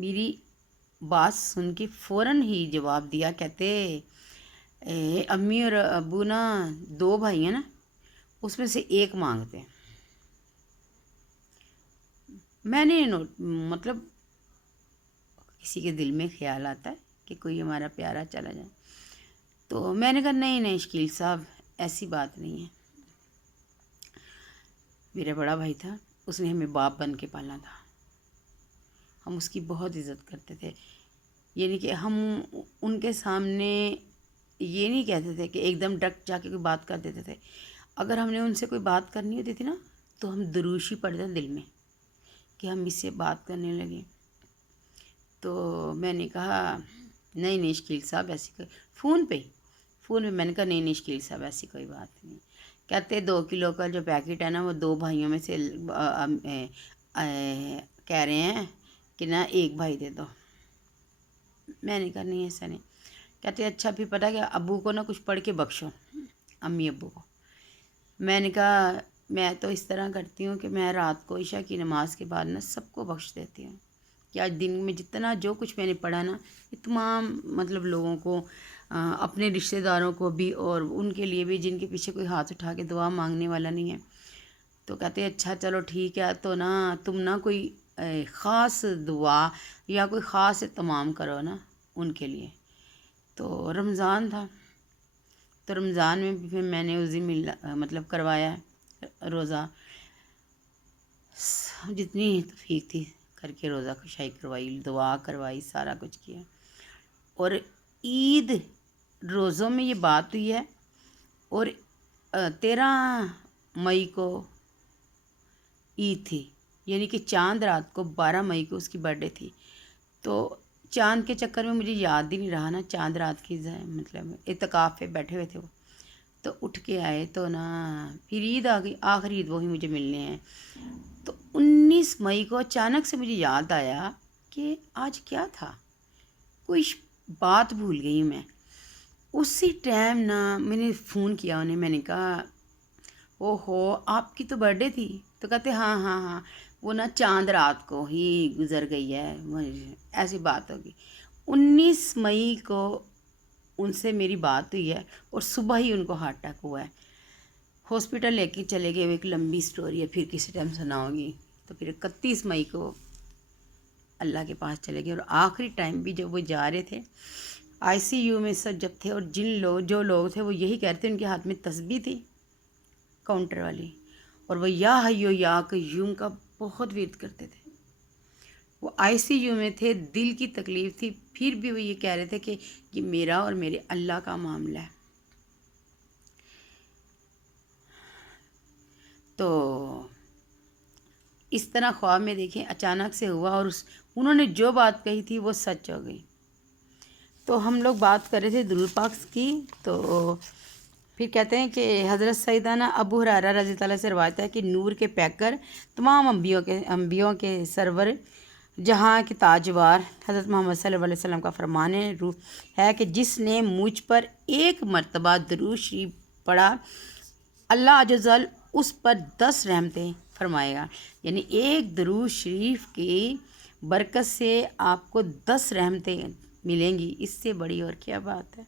میری بات سن کے فوراً ہی جواب دیا، کہتے امی اور ابو نا 2 بھائی ہیں نا، اس میں سے ایک مانگتے ہیں۔ میں نے مطلب کسی کے دل میں خیال آتا ہے کہ کوئی ہمارا پیارا چلا جائے، تو میں نے کہا نہیں شکیل صاحب، ایسی بات نہیں ہے۔ میرا بڑا بھائی تھا، اس نے ہمیں باپ بن کے پالا تھا، ہم اس کی بہت عزت کرتے تھے، یعنی کہ ہم ان کے سامنے یہ نہیں کہتے تھے کہ ایک دم ڈٹ جا کے کوئی بات کر دیتے تھے۔ اگر ہم نے ان سے کوئی بات کرنی ہوتی تھی نا، تو ہم دروشی پڑھتے دل میں کہ ہم اس سے بات کرنے لگیں۔ تو میں نے کہا نہیں شکیل صاحب ایسی کوئی، فون پہ میں نے کہا نہیں شکیل صاحب ایسی کوئی بات نہیں۔ کہتے 2 کلو کا جو پیکٹ ہے نا، وہ 2 بھائیوں میں سے کہہ رہے ہیں کہ نا 1 بھائی دے دو۔ میں نے کہا نہیں ایسا نہیں۔ کہتے اچھا پھر پتہ کیا، ابو کو نا کچھ پڑھ کے بخشو، امی ابو کو۔ میں نے کہا میں تو اس طرح کرتی ہوں کہ میں رات کو عشاء کی نماز کے بعد نا سب کو بخش دیتی ہوں، کہ آج دن میں جتنا جو کچھ میں نے پڑھا نا، یہ تمام مطلب لوگوں کو، اپنے رشتہ داروں کو بھی اور ان کے لیے بھی جن کے پیچھے کوئی ہاتھ اٹھا کے دعا مانگنے والا نہیں ہے۔ تو کہتے اچھا چلو ٹھیک ہے، تو نا تم نا کوئی خاص دعا یا کوئی خاص اہتمام کرو نا ان کے لیے۔ تو رمضان تھا، تو رمضان میں بھی پھر میں نے اس دن مطلب کروایا روزہ، جتنی توفیق تھی کر کے روزہ کشائی کروائی، دعا کروائی، سارا کچھ کیا۔ اور عید روزوں میں یہ بات ہوئی ہے، اور 13 مئی کو عید تھی، یعنی کہ چاند رات کو 12 مئی کو اس کی برتھ ڈے تھی۔ تو چاند کے چکر میں مجھے یاد ہی نہیں رہا نا، چاند رات کی مطلب اعتکاف پہ بیٹھے ہوئے تھے وہ، تو اٹھ کے آئے تو نا پھر عید آ گئی، آخری عید وہی مجھے ملنے ہیں۔ تو 19 مئی کو اچانک سے مجھے یاد آیا کہ آج کیا تھا، کوئی بات بھول گئی میں۔ اسی ٹائم نا میں نے فون کیا انہیں، میں نے کہا اوہو آپ کی تو برتھ ڈے تھی۔ تو کہتے ہاں وہ نا چاند رات کو ہی گزر گئی ہے، ایسی بات ہوگی۔ 19 مئی کو ان سے میری بات ہوئی ہے، اور صبح ہی ان کو ہارٹ اٹیک ہوا ہے، ہاسپٹل لے کے چلے گئے، ایک لمبی سٹوری ہے، پھر کسی ٹائم سناؤں گی۔ تو پھر 31 مئی کو اللہ کے پاس چلے گئے، اور آخری ٹائم بھی جب وہ جا رہے تھے ICU میں سب جب تھے، اور جو لوگ تھے وہ یہی کہتے ہیں، ان کے ہاتھ میں تسبیح تھی کاؤنٹر والی، اور وہ یا حیو یا قیوم کا بہت ورد کرتے تھے۔ وہ ICU میں تھے، دل کی تکلیف تھی، پھر بھی وہ یہ کہہ رہے تھے کہ یہ میرا اور میرے اللہ کا معاملہ ہے۔ تو اس طرح خواب میں دیکھیں اچانک سے ہوا، اور انہوں نے جو بات کہی تھی وہ سچ ہو گئی۔ تو ہم لوگ بات کر رہے تھے درود پاک کی، تو پھر کہتے ہیں کہ حضرت سیدنا ابو ہریرہ رضی اللہ عنہ سے روایت ہے کہ نور کے پیکر، تمام انبیوں کے سرور، جہاں کے تاجوار، حضرت محمد صلی اللہ علیہ وسلم کا فرمان ہے کہ جس نے مجھ پر 1 مرتبہ درود شریف پڑھا، اللہ عز و جل اس پر 10 رحمتیں فرمائے گا۔ یعنی ایک درود شریف کی برکت سے آپ کو 10 رحمتیں ملیں گی، اس سے بڑی اور کیا بات ہے۔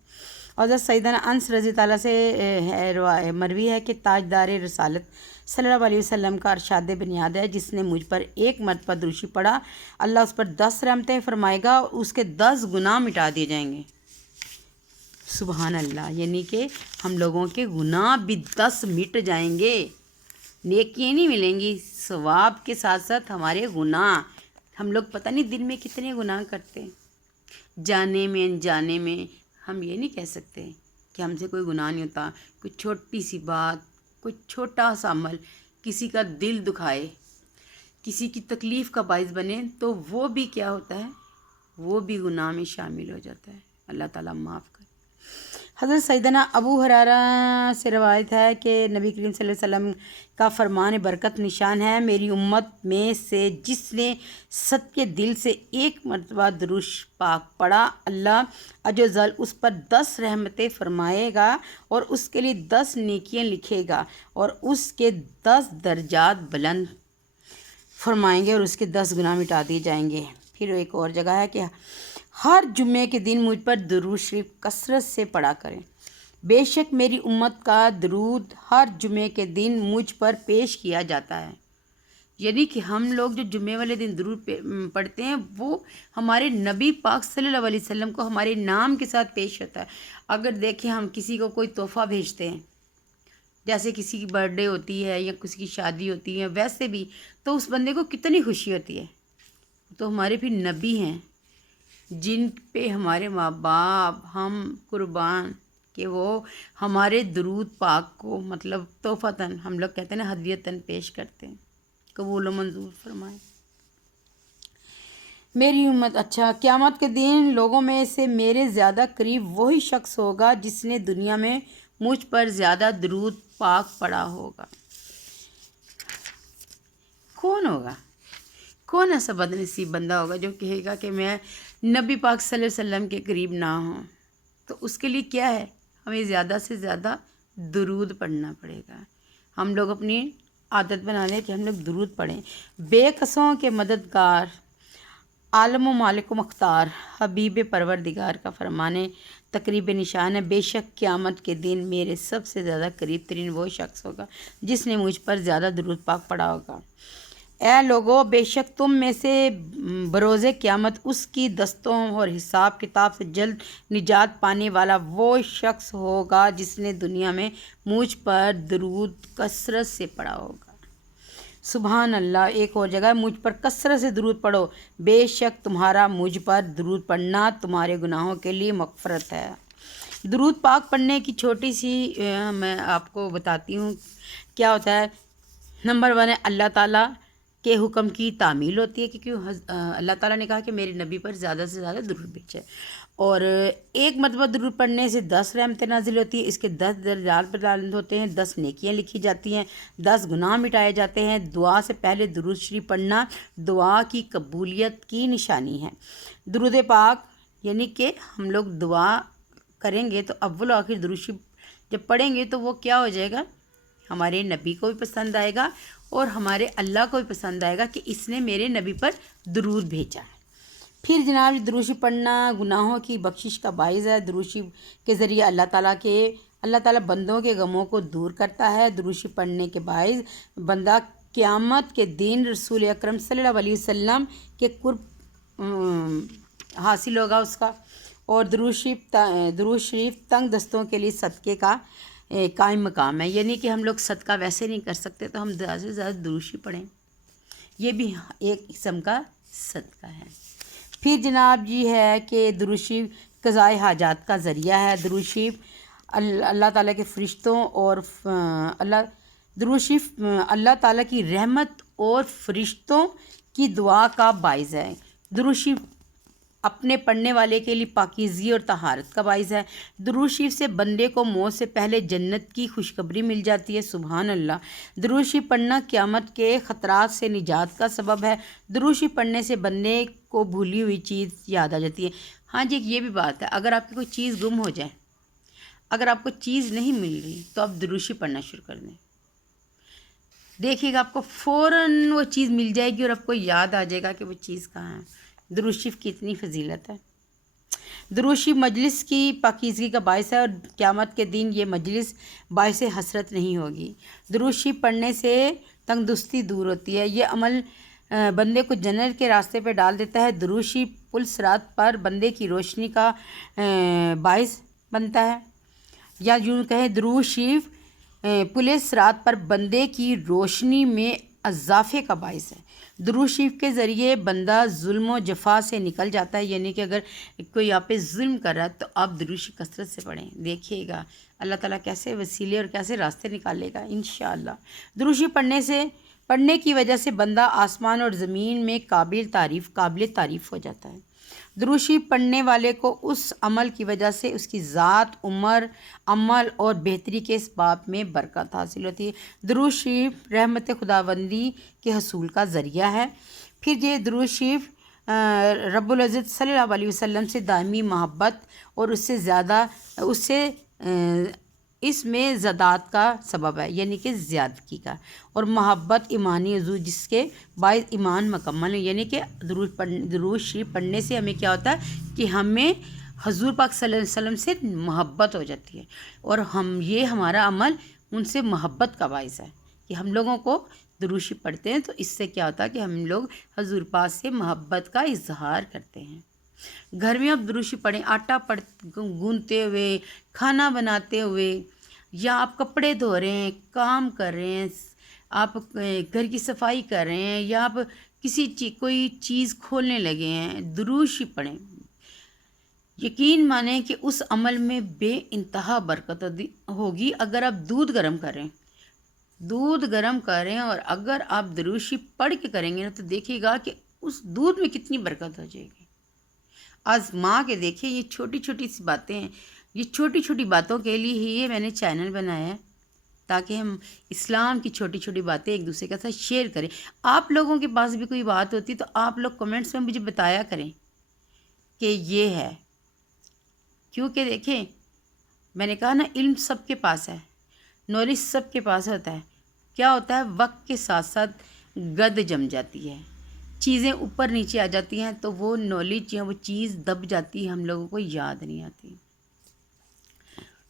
حضرت سیدنا انس رضی اللہ سے مروی ہے کہ تاجدار رسالت صلی اللہ علیہ وسلم کا ارشاد بنیاد ہے، جس نے مجھ پر 1 مرتبہ درود شریف پڑھا، اللہ اس پر 10 رحمتیں فرمائے گا، اور اس کے 10 گناہ مٹا دیے جائیں گے۔ سبحان اللہ، یعنی کہ ہم لوگوں کے گناہ بھی 10 مٹ جائیں گے، نیکیاں نہیں ملیں گی، ثواب کے ساتھ ساتھ ہمارے گناہ۔ ہم لوگ پتہ نہیں دن میں کتنے گناہ کرتے ہیں، جانے میں انجانے میں۔ ہم یہ نہیں کہہ سکتے کہ ہم سے کوئی گناہ نہیں ہوتا، کوئی چھوٹی سی بات، کوئی چھوٹا سا عمل کسی کا دل دکھائے، کسی کی تکلیف کا باعث بنے، تو وہ بھی کیا ہوتا ہے، وہ بھی گناہ میں شامل ہو جاتا ہے۔ اللہ تعالیٰ معاف کرے۔ حضرت سیدنا ابو ہریرہ سے روایت ہے کہ نبی کریم صلی اللہ علیہ وسلم کا فرمان برکت نشان ہے، میری امت میں سے جس نے صدقے دل سے 1 مرتبہ درود پاک پڑھا، اللہ عز و جل اس پر 10 رحمتیں فرمائے گا، اور اس کے لیے 10 نیکیاں لکھے گا، اور اس کے 10 درجات بلند فرمائیں گے، اور اس کے 10 گناہ مٹا دیے جائیں گے۔ پھر ایک اور جگہ ہے کہ ہر جمعے کے دن مجھ پر درود شریف کثرت سے پڑھا کریں، بے شک میری امت کا درود ہر جمعے کے دن مجھ پر پیش کیا جاتا ہے۔ یعنی کہ ہم لوگ جو جمعے والے دن درود پڑھتے ہیں وہ ہمارے نبی پاک صلی اللہ علیہ وسلم کو ہمارے نام کے ساتھ پیش ہوتا ہے۔ اگر دیکھیں ہم کسی کو کوئی تحفہ بھیجتے ہیں، جیسے کسی کی برتھ ڈے ہوتی ہے یا کسی کی شادی ہوتی ہے، ویسے بھی تو اس بندے کو کتنی خوشی ہوتی ہے۔ تو ہمارے پھر نبی ہیں جن پہ ہمارے ماں باپ ہم قربان کہ وہ ہمارے درود پاک کو مطلب تحفتاً، ہم لوگ کہتے ہیں نا ہدیتاً پیش کرتے ہیں، قبول و منظور فرمائیں۔ میری امت، اچھا، قیامت کے دن لوگوں میں سے میرے زیادہ قریب وہی شخص ہوگا جس نے دنیا میں مجھ پر زیادہ درود پاک پڑھا ہوگا۔ کون ہوگا؟ کون ایسا بد نصیب بندہ ہوگا جو کہے گا کہ میں نبی پاک صلی اللہ علیہ وسلم کے قریب نہ ہوں؟ تو اس کے لیے کیا ہے؟ ہمیں زیادہ سے زیادہ درود پڑھنا پڑے گا۔ ہم لوگ اپنی عادت بنا لیں کہ ہم لوگ درود پڑھیں۔ بے کسوں کے مددگار، عالم و مالک و مختار، حبیب پروردگار کا فرمانے تقریب نشان ہے، بے شک قیامت کے دن میرے سب سے زیادہ قریب ترین وہ شخص ہوگا جس نے مجھ پر زیادہ درود پاک پڑھا ہوگا۔ اے لوگو، بے شک تم میں سے بروز قیامت اس کی دستوں اور حساب کتاب سے جلد نجات پانے والا وہ شخص ہوگا جس نے دنیا میں مجھ پر درود کثرت سے پڑھا ہوگا۔ سبحان اللہ۔ ایک اور جگہ ہے، مجھ پر کثرت سے درود پڑھو، بے شک تمہارا مجھ پر درود پڑھنا تمہارے گناہوں کے لیے مغفرت ہے۔ درود پاک پڑھنے کی چھوٹی سی میں آپ کو بتاتی ہوں کیا ہوتا ہے۔ نمبر 1 ہے اللہ تعالیٰ کے حکم کی تعمیل ہوتی ہے، کیونکہ اللہ تعالیٰ نے کہا کہ میرے نبی پر زیادہ سے زیادہ درود بھیجے، اور ایک مرتبہ درود پڑھنے سے 10 رحمتیں نازل ہوتی ہیں، اس کے 10 درجات بلند ہوتے ہیں، 10 نیکیاں لکھی جاتی ہیں، 10 گناہ مٹائے جاتے ہیں۔ دعا سے پہلے درود شریف پڑھنا دعا کی قبولیت کی نشانی ہے۔ درود پاک یعنی کہ ہم لوگ دعا کریں گے تو اول و آخر درود شریف جب پڑھیں گے تو وہ کیا ہو جائے گا، ہمارے نبی کو بھی پسند آئے گا اور ہمارے اللہ کو بھی پسند آئے گا کہ اس نے میرے نبی پر درود بھیجا ہے۔ پھر جناب درود شریف پڑھنا گناہوں کی بخشش کا باعث ہے۔ درود شریف کے ذریعے اللہ تعالیٰ بندوں کے غموں کو دور کرتا ہے۔ درود شریف پڑھنے کے باعث بندہ قیامت کے دن رسول اکرم صلی اللہ علیہ وسلم کے قرب حاصل ہوگا اس کا۔ اور درود شریف تنگ دستوں کے لیے صدقے کا قائم مقام ہے، یعنی کہ ہم لوگ صدقہ ویسے نہیں کر سکتے تو ہم زیادہ سے زیادہ درود شریف پڑھیں، یہ بھی ایک قسم کا صدقہ ہے۔ پھر جناب جی ہے کہ درود شریف قضائے حاجات کا ذریعہ ہے۔ درود شریف اللہ تعالیٰ کے فرشتوں اور درود شریف اللہ تعالیٰ کی رحمت اور فرشتوں کی دعا کا باعث ہے۔ درود شریف اپنے پڑھنے والے کے لیے پاکیزگی اور طہارت کا باعث ہے۔ درود شریف سے بندے کو موت سے پہلے جنت کی خوشخبری مل جاتی ہے۔ سبحان اللہ۔ درود شریف پڑھنا قیامت کے خطرات سے نجات کا سبب ہے۔ درود شریف پڑھنے سے بندے کو بھولی ہوئی چیز یاد آ جاتی ہے۔ ہاں جی، یہ بھی بات ہے، اگر آپ کی کوئی چیز گم ہو جائے، اگر آپ کو چیز نہیں مل رہی تو آپ درود شریف پڑھنا شروع کر دیں، دیکھیے گا آپ کو فوراً وہ چیز مل جائے گی اور آپ کو یاد آ جائے گا کہ وہ چیز کہاں ہے۔ درود شریف کی اتنی فضیلت ہے۔ درود شریف مجلس کی پاکیزگی کا باعث ہے اور قیامت کے دن یہ مجلس باعث حسرت نہیں ہوگی۔ درود شریف پڑھنے سے تنگدستی دور ہوتی ہے، یہ عمل بندے کو جنت کے راستے پہ ڈال دیتا ہے۔ درود شریف پل صراط پر بندے کی روشنی کا باعث بنتا ہے، یا یوں کہیں درود شریف پل صراط پر بندے کی روشنی میں اضافے کا باعث ہے۔ درود شریف کے ذریعے بندہ ظلم و جفا سے نکل جاتا ہے، یعنی کہ اگر کوئی آپ پہ ظلم کر رہا ہے تو آپ درود شریف کثرت سے پڑھیں، دیکھیے گا اللہ تعالیٰ کیسے وسیلے اور کیسے راستے نکالے گا انشاءاللہ۔ درود شریف پڑھنے کی وجہ سے بندہ آسمان اور زمین میں قابل تعریف ہو جاتا ہے۔ درود شریف پڑھنے والے کو اس عمل کی وجہ سے اس کی ذات، عمر، عمل اور بہتری کے اسباب میں برکت حاصل ہوتی ہے۔ درود شریف رحمت خداوندی کے حصول کا ذریعہ ہے۔ پھر یہ درود شریف رب العزت صلی اللہ علیہ وسلم سے دائمی محبت اور اس سے اس میں زدات کا سبب ہے، یعنی کہ زیادگی کا، اور محبت ایمانی حضور جس کے باعث ایمان مکمل ہے، یعنی کہ درود شریف پڑھنے سے ہمیں کیا ہوتا ہے کہ ہمیں حضور پاک صلی اللہ علیہ وسلم سے محبت ہو جاتی ہے، اور یہ ہمارا عمل ان سے محبت کا باعث ہے کہ ہم لوگوں کو درود شریف پڑھتے ہیں تو اس سے کیا ہوتا ہے کہ ہم لوگ حضور پاک سے محبت کا اظہار کرتے ہیں۔ گھر میں آپ درود شریف پڑھیں، آٹا گوندتے ہوئے، کھانا بناتے ہوئے، یا آپ کپڑے دھو رہے ہیں، کام کر رہے ہیں، آپ گھر کی صفائی کر رہے ہیں، یا آپ کوئی چیز کھولنے لگے ہیں، درود شریف پڑھیں۔ یقین مانیں کہ اس عمل میں بے انتہا برکت ہوگی۔ اگر آپ دودھ گرم کریں اور اگر آپ درود شریف پڑھ کے کریں گے نا تو دیکھیے گا کہ اس دودھ میں کتنی برکت ہو جائے گی۔ آزما کے دیکھیں، یہ چھوٹی چھوٹی سی باتیں ہیں، یہ چھوٹی چھوٹی باتوں کے لیے ہی یہ میں نے چینل بنایا ہے تاکہ ہم اسلام کی چھوٹی چھوٹی باتیں ایک دوسرے کے ساتھ شیئر کریں۔ آپ لوگوں کے پاس بھی کوئی بات ہوتی تو آپ لوگ کمنٹس میں مجھے بتایا کریں کہ یہ ہے، کیونکہ دیکھیں میں نے کہا نا علم سب کے پاس ہے، نالج سب کے پاس ہوتا ہے، کیا ہوتا ہے وقت کے ساتھ ساتھ گد جم جاتی ہے، چیزیں اوپر نیچے آ جاتی ہیں تو وہ نالج یا وہ چیز دب جاتی ہے، ہم لوگوں کو یاد نہیں آتی۔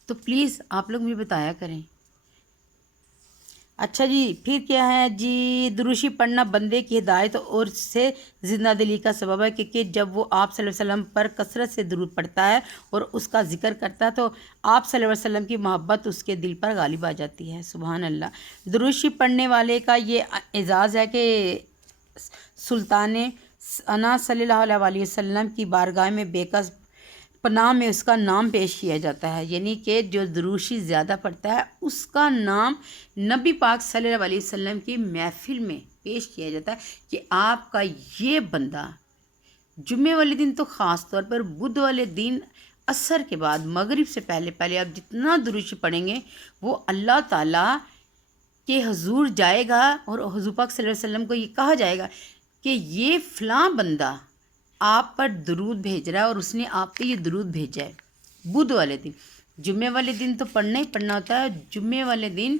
تو پلیز آپ لوگ مجھے بتایا کریں۔ اچھا جی، پھر کیا ہے جی، درود شریف پڑھنا بندے کی ہدایت اور سے زندہ دلی کا سبب ہے، کیونکہ جب وہ آپ صلی اللہ علیہ وسلم پر کثرت سے درود پڑھتا ہے اور اس کا ذکر کرتا ہے تو آپ صلی اللہ علیہ وسلم کی محبت اس کے دل پر غالب آ جاتی ہے۔ سبحان اللہ۔ درود شریف پڑھنے والے کا یہ اعزاز ہے کہ سلطان انا صلی اللہ علیہ وسلم کی بارگاہ میں بے کس پناہ میں اس کا نام پیش کیا جاتا ہے، یعنی کہ جو درود شریف زیادہ پڑھتا ہے اس کا نام نبی پاک صلی اللہ علیہ وسلم کی محفل میں پیش کیا جاتا ہے کہ آپ کا یہ بندہ جمعے والے دن تو خاص طور پر، بدھ والے دن عصر کے بعد مغرب سے پہلے آپ جتنا درود شریف پڑھیں گے وہ اللہ تعالیٰ کے حضور جائے گا، اور حضور پاک صلی اللہ علیہ وسلم کو یہ کہا جائے گا کہ یہ فلاں بندہ آپ پر درود بھیج رہا ہے اور اس نے آپ پہ یہ درود بھیجا ہے بدھ والے دن۔ جمعے والے دن تو پڑھنا ہی پڑھنا ہوتا ہے، جمعے والے دن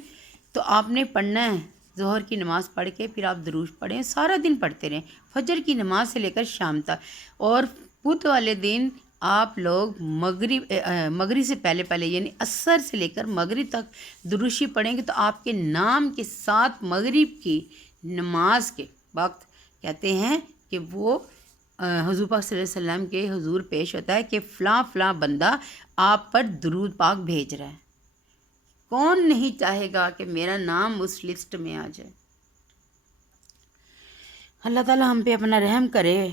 تو آپ نے پڑھنا ہے، ظہر کی نماز پڑھ کے پھر آپ درود پڑھیں، سارا دن پڑھتے رہیں، فجر کی نماز سے لے کر شام تک، اور بدھ والے دن آپ لوگ مغرب سے پہلے یعنی عصر سے لے کر مغرب تک درود شریف پڑھیں گے تو آپ کے نام کے ساتھ مغرب کی نماز کے وقت کہتے ہیں کہ وہ حضور پاک صلی اللہ علیہ وسلم کے حضور پیش ہوتا ہے کہ فلاں فلاں بندہ آپ پر درود پاک بھیج رہا ہے۔ کون نہیں چاہے گا کہ میرا نام اس لسٹ میں آ جائے؟ اللہ تعالیٰ ہم پہ اپنا رحم کرے۔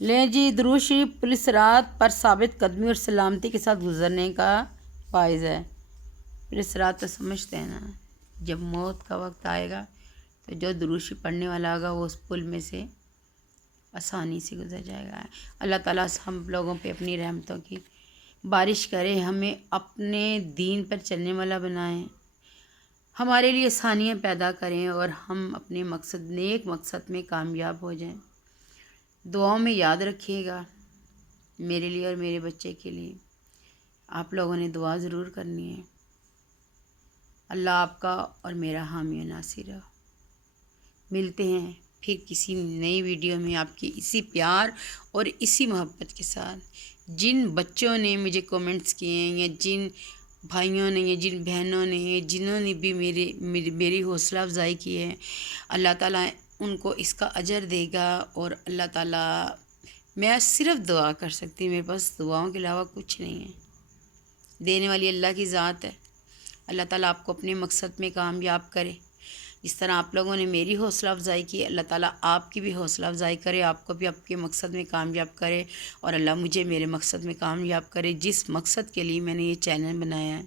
لیں جی، درود شریف پولیس رات پر ثابت قدمی اور سلامتی کے ساتھ گزرنے کا باعث ہے۔ پولیس رات تو سمجھتے ہیں نا، جب موت کا وقت آئے گا تو جو درود شریف پڑھنے والا ہوگا وہ اس پل میں سے آسانی سے گزر جائے گا۔ اللہ تعالیٰ ہم لوگوں پہ اپنی رحمتوں کی بارش کرے، ہمیں اپنے دین پر چلنے والا بنائیں، ہمارے لیے آسانیاں پیدا کریں اور ہم اپنے نیک مقصد میں کامیاب ہو جائیں۔ دعاؤں میں یاد رکھیے گا میرے لیے اور میرے بچے کے لیے، آپ لوگوں نے دعا ضرور کرنی ہے۔ اللہ آپ کا اور میرا حامی و ناصر رہو۔ ملتے ہیں پھر کسی نئی ویڈیو میں آپ کی اسی پیار اور اسی محبت کے ساتھ۔ جن بچوں نے مجھے کومنٹس کیے ہیں یا جن بھائیوں نے یا جن بہنوں نے جنہوں نے بھی میری حوصلہ افزائی کی ہے، اللہ تعالیٰ ان کو اس کا اجر دے گا، اور اللہ تعالیٰ، میں صرف دعا کر سکتی ہوں، میرے پاس دعاؤں کے علاوہ کچھ نہیں ہے، دینے والی اللہ کی ذات ہے۔ اللہ تعالیٰ آپ کو اپنے مقصد میں کامیاب کرے، جس طرح آپ لوگوں نے میری حوصلہ افزائی کی، اللہ تعالیٰ آپ کی بھی حوصلہ افزائی کرے، آپ کو بھی آپ کے مقصد میں کامیاب کرے، اور اللہ مجھے میرے مقصد میں کامیاب کرے جس مقصد کے لیے میں نے یہ چینل بنایا ہے۔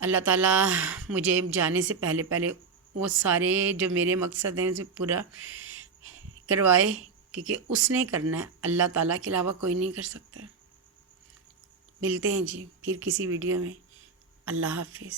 اللہ تعالیٰ مجھے جانے سے پہلے وہ سارے جو میرے مقصد ہیں اسے پورا کروائے، کیونکہ اس نے کرنا ہے، اللہ تعالیٰ کے علاوہ کوئی نہیں کر سکتا۔ ملتے ہیں جی پھر کسی ویڈیو میں۔ اللہ حافظ۔